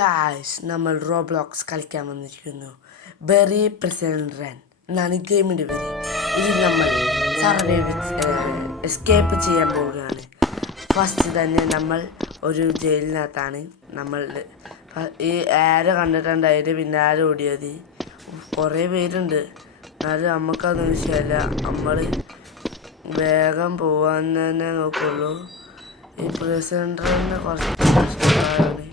Guys, നമ്മൾ Roblox കളിക്കാൻ വന്നിരിക്കുന്നു. ബെറി പ്രസന്റ് റൺ എന്നാണ് ഗെയിമിൻ്റെ പേര്. ഇതിൽ നമ്മൾ എസ്കേപ്പ് ചെയ്യാൻ പോവുകയാണ്. ഫസ്റ്റ് തന്നെ നമ്മൾ ഒരു ജയിലിനകത്താണ്. നമ്മൾ ഈ ആരെ കണ്ടിട്ടുണ്ട് അതിൻ്റെ പിന്നാലെ ഓടിയത്. കുറേ പേരുണ്ട്, എന്നാലും നമുക്കതൊന്നും വിഷയമല്ല. നമ്മൾ വേഗം പോകാൻ തന്നെ നോക്കുള്ളൂ. ഈ പ്രസന്റ് റണ്ണ് കുറച്ച് കഷ്ടപ്പാടാണ്.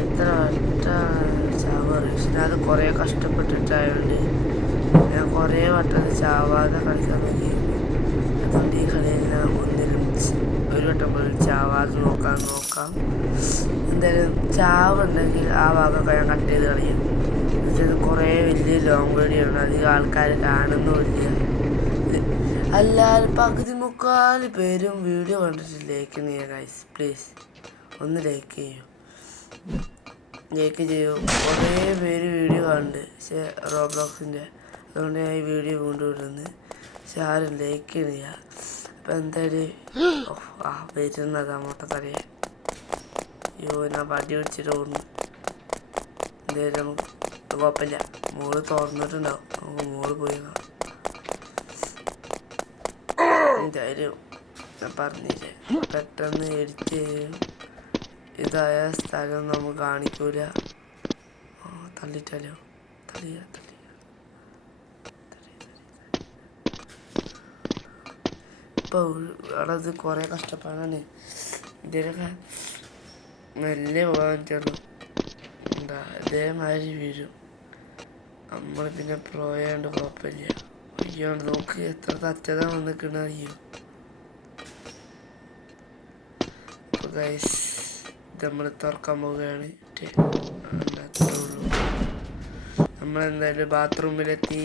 എത്ര വട്ടമാണ് ചാവാറ്, പക്ഷെ അത് കുറേ കഷ്ടപ്പെട്ടിട്ടായതുകൊണ്ട് ഞാൻ കുറേ വട്ടം ചാവാതെ കളിക്കാൻ നോക്കിയിരുന്നു. അതുകൊണ്ട് ഈ കളിയിൽ ഞാൻ ഒന്നിലും ഒരു വട്ടം പോലും ചാവാതെ നോക്കാം. എന്തായാലും ചാവുണ്ടെങ്കിൽ ആ ഭാഗമൊക്കെ ഞാൻ കട്ട് ചെയ്ത് കളിയും. എന്നുവെച്ചാൽ കുറേ വലിയ ലോങ് വീഡിയോ ആണ്, അധികം ആൾക്കാർ കാണുന്നുമില്ല. എല്ലാവരും പകുതി മുക്കാൽ പേരും വീഡിയോ കണ്ടിട്ട് ലൈക്ക് ചെയ്യുക ഗൈസ്. പ്ലീസ് ഒന്ന് ലൈക്ക് ചെയ്യൂ. കുറേ പേര് വീഡിയോ കാണുന്നുണ്ട് പക്ഷേ റോബ്ലോക്സിൻ്റെ, അതുകൊണ്ട് ഞാൻ ഈ വീഡിയോ കൊണ്ടുവിടുന്നത്. പക്ഷെ ആരും ലൈക്ക് ചെയ്യില്ല. അപ്പം എന്തായാലും വരുന്നത് അങ്ങോട്ടറിയാം. അയ്യോ, ഞാൻ വടി പിടിച്ചിട്ട് ഓടുന്നു. എന്തായാലും നമുക്ക് കുഴപ്പമില്ല, മോള് തുറന്നിട്ടുണ്ടാവും, നമുക്ക് മോള് പോയി. എന്തായാലും ഞാൻ പറഞ്ഞില്ലേ, പെട്ടെന്ന് എഡിറ്റ് ചെയ്യും. ഇതായ സ്ഥലം നമുക്ക് കാണിക്കൂല. തള്ളിട്ടാലോ, ഇപ്പോൾ അവിടെ ഇത് കുറേ കഷ്ടപ്പാടാണ്. ഇതിലൊക്കെ മെല്ലെ പോകാൻ പറ്റുള്ളൂ. എന്താ ഇതേമാതിരി വീഴും. നമ്മൾ പിന്നെ പ്രോയാണ്ട് കുഴപ്പമില്ല. അയ്യോ, നോക്ക് എത്ര തച്ചത വന്നിക്കണ. അയ്യോ ഗൈസ്, ഇത് നമ്മൾ തുറക്കാൻ പോവുകയാണ്. അത്രേ ഉള്ളൂ. നമ്മളെന്തായാലും ബാത്റൂമിലെത്തി.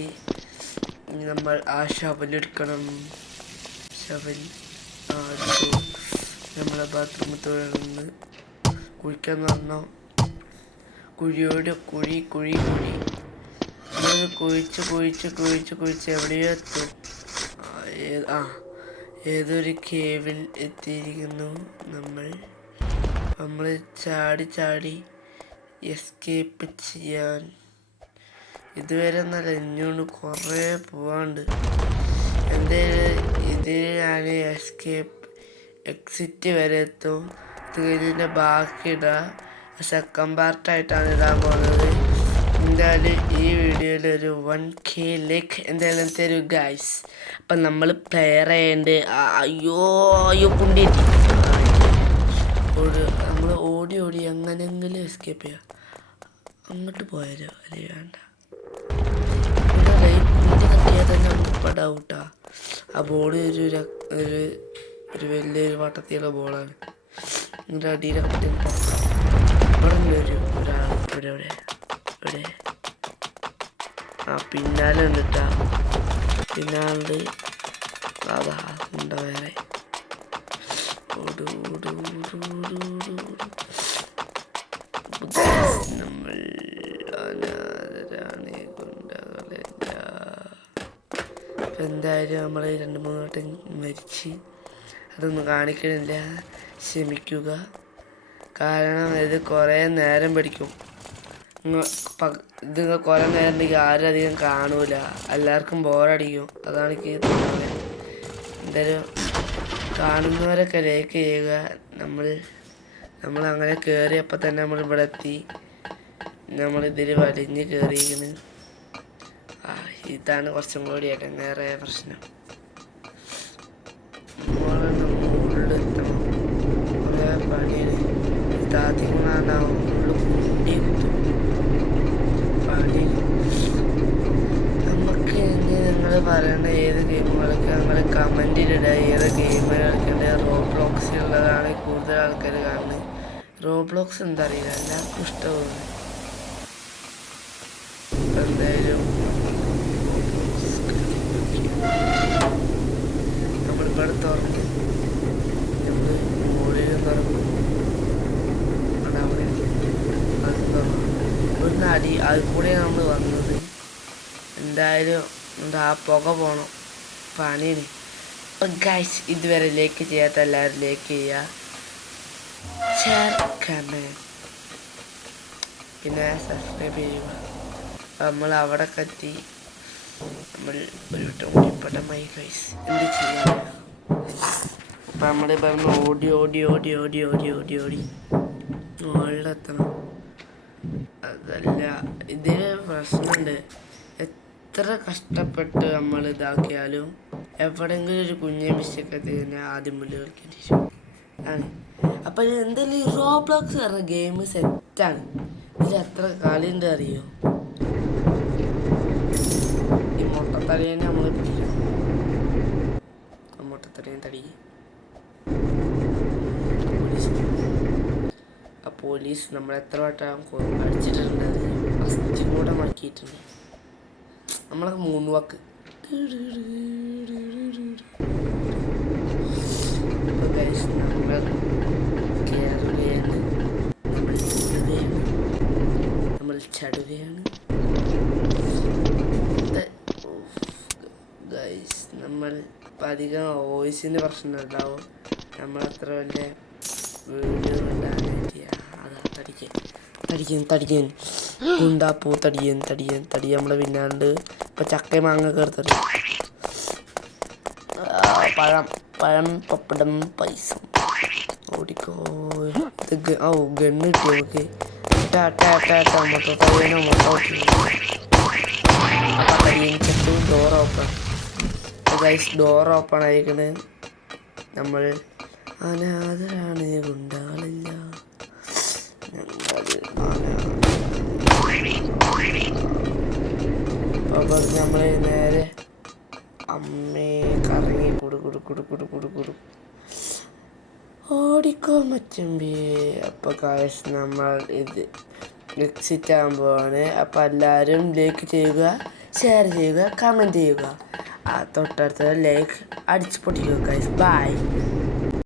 നമ്മൾ ആ ഷവലെടുക്കണം. നമ്മളെ ബാത്റൂമിൽ തുടർന്ന് കുഴിക്കാൻ പറഞ്ഞോ. കുഴിയോട് കുഴി കുഴിച്ച് എവിടെയോ എത്തും. ഏതൊരു കേവിൽ എത്തിയിരിക്കുന്നു. നമ്മൾ ചാടി എസ്കേപ്പ് ചെയ്യാൻ ഇതുവരെ നല്ല ഇഞ്ഞോണ്ട് കുറേ പോവാണ്ട്. എന്തായാലും ഇതിൽ ഞാൻ എക്സിറ്റ് വരെ എത്തും. ഇത് കഴിഞ്ഞതിൻ്റെ ബാക്കി സെക്കൻഡ് പാർട്ടായിട്ടാണ് ഇടാൻ പോകുന്നത്. എന്തായാലും ഈ വീഡിയോയിൽ ഒരു 1K ലൈക്ക് എന്തായാലും തരൂ ഗൈസ്. അപ്പം നമ്മൾ പ്ലെയർ ചെയ്യേണ്ട. അയ്യോ കുണ്ടി, നമ്മൾ ഓടി എങ്ങനെയെങ്കിലും എസ്കേപ്പ് ചെയ്യാം. അങ്ങോട്ട് പോയാലോ, അല്ലേ വേണ്ട. കുണ്ടി തട്ടിയാൽ തന്നെ നമുക്ക് പടാവൂട്ടാ. ആ ബോൾ ഒരു വലിയൊരു വട്ടത്തിലുള്ള ബോളാണ്. എന്നിട്ട് അടിയിലൊക്കെ ഇവിടെ പിന്നാലെ ഉണ്ടിട്ടാ. പിന്നാണ്ട് അതാ ഉണ്ടോ വേറെ. നമ്മൾ എന്തായാലും നമ്മൾ 2-3 വട്ടം മരിച്ച്. അതൊന്നും കാണിക്കണില്ല, ക്ഷമിക്കുക. കാരണം ഇത് കുറേ നേരം പിടിക്കും. ഇത് കുറേ നേരം ഉണ്ടെങ്കിൽ ആരും അധികം കാണൂല, എല്ലാവർക്കും ബോറടിക്കും. അതാണ് എനിക്ക് തോന്നുന്നത്. എന്തായാലും കാണുന്നവരൊക്കെ ലൈക്ക് ചെയ്യുക. നമ്മൾ അങ്ങനെ കയറിയപ്പോൾ തന്നെ നമ്മൾ ഇവിടെ എത്തി. നമ്മളിതിൽ വലിഞ്ഞ് കയറിയിരിക്കുന്നു. ഇതാണ് കുറച്ചും കൂടി ഇടങ്ങേറെ പ്രശ്നം. മുകളിലെത്തണം, കുറേ പണിയാണ്. താത്തിക്കൊണ്ടാവും കുണ്ടി കുത്തും പണി. നമുക്ക് നിങ്ങൾ പറയേണ്ട ഏത് ഗെയിം കളിക്കുക, നിങ്ങൾ കമൻറ്റിലിടുക. ഏത് ഗെയിം കളിക്കേണ്ടത്. റോബ്ലോക്സ് ഉള്ളതാണ് കൂടുതൽ ആൾക്കാർ കാണുന്നത്. റോബ്ലോക്സ് എന്താ അറിയില്ല, എല്ലാവർക്കും ഇഷ്ടമാണ്. എന്തായാലും നമ്മളിവിടെ തുറന്ന് നമ്മൾ മുകളിൽ തുറന്നു. അടി അത് കൂടെ നമ്മൾ വന്നത്. എന്തായാലും ആ പുക പോകണം, പണിയാണ്. അപ്പം ഗൈസ്, ഇതുവരെ ലൈക്ക് ചെയ്യാത്ത എല്ലാവരും ലൈക്ക് ചെയ്യുക, ഷെയർ, കമൻറ്റ്. പിന്നെ സബ്സ്ക്രൈബ് ചെയ്യുക. നമ്മൾ അവിടെ എത്തി. നമ്മൾ ഒരു വട്ടം കൂടി പടമായി ഗൈസ്. എന്ത് ചെയ്യാൻ? അപ്പം നമ്മൾ പറഞ്ഞ് ഓടി ഓടി ഓടി ഓടി ഓടി ഓടി ഓടി മുകളിലെത്തണം. അതല്ല, ഇതിന് പ്രശ്നമുണ്ട്. എത്ര കഷ്ടപ്പെട്ട് നമ്മൾ ഇതാക്കിയാലും എവിടെയെങ്കിലും ഒരു കുഞ്ഞെ മിസ്റ്റേക്ക് എത്തി കഴിഞ്ഞാൽ ആദ്യം മുന്നിൽ കളിക്കേണ്ടി വരും ആണ്. അപ്പം എന്തായാലും ഈ റോബ്ലോക്സ് പറഞ്ഞ ഗെയിം സെറ്റാണ്. ഇതിൽ എത്ര കളിയുണ്ട് അറിയോ? ഈ മുട്ടത്തടിയനെ നമ്മൾ പിടിക്കണം. മുട്ടത്തടിയൻ തടി പോലീസ് നമ്മളെത്ര വട്ടം അടിച്ചിട്ടുണ്ട്. ഫസ്റ്റ് കൂടെ മടക്കിയിട്ടുണ്ട്. നമ്മളൊക്കെ 3 വാക്ക്. നമ്മൾ കയറുകയാണ്, നമ്മൾ ചടുകയാണ്. ഗൈസ് നമ്മൾ ഇപ്പം അധികം വോയിസിന് പ്രശ്നം ഉണ്ടാവും. നമ്മളത്ര വലിയ വീഡിയോ ഉണ്ടാകാനായിട്ട് അതാ തടിക്കൻ ഗുണ്ടാപ്പൂ തടിയൻ നമ്മളെ പിന്നാണ്ട്. ഇപ്പം ചക്ക മാങ്ങ കയറി പഴം പപ്പടം പൈസ ഓടിക്കോ. ഇത് ഗണ്ണ് കിട്ടി നമുക്ക്. Door open. Guys door open ആയിക്കണ്. നമ്മൾ അനാഥരാണ്, ഗുണ്ടകളില്ല, അപ്പോൾ നമ്മൾ നേരെ അമ്മേ കറങ്ങി കൊടു ഓടിക്കോ മച്ചമ്പി. അപ്പോൾ ഗൈസ് നമ്മൾ ഇത് എക്സിറ്റ് ആകുമ്പോഴാണ്. അപ്പോൾ എല്ലാവരും ലൈക്ക് ചെയ്യുക, ഷെയർ ചെയ്യുക, കമൻറ്റ് ചെയ്യുക. തൊട്ടടുത്ത ലൈക്ക് അടിച്ച് പൊട്ടിക്കുക ഗൈസ്. ബൈ.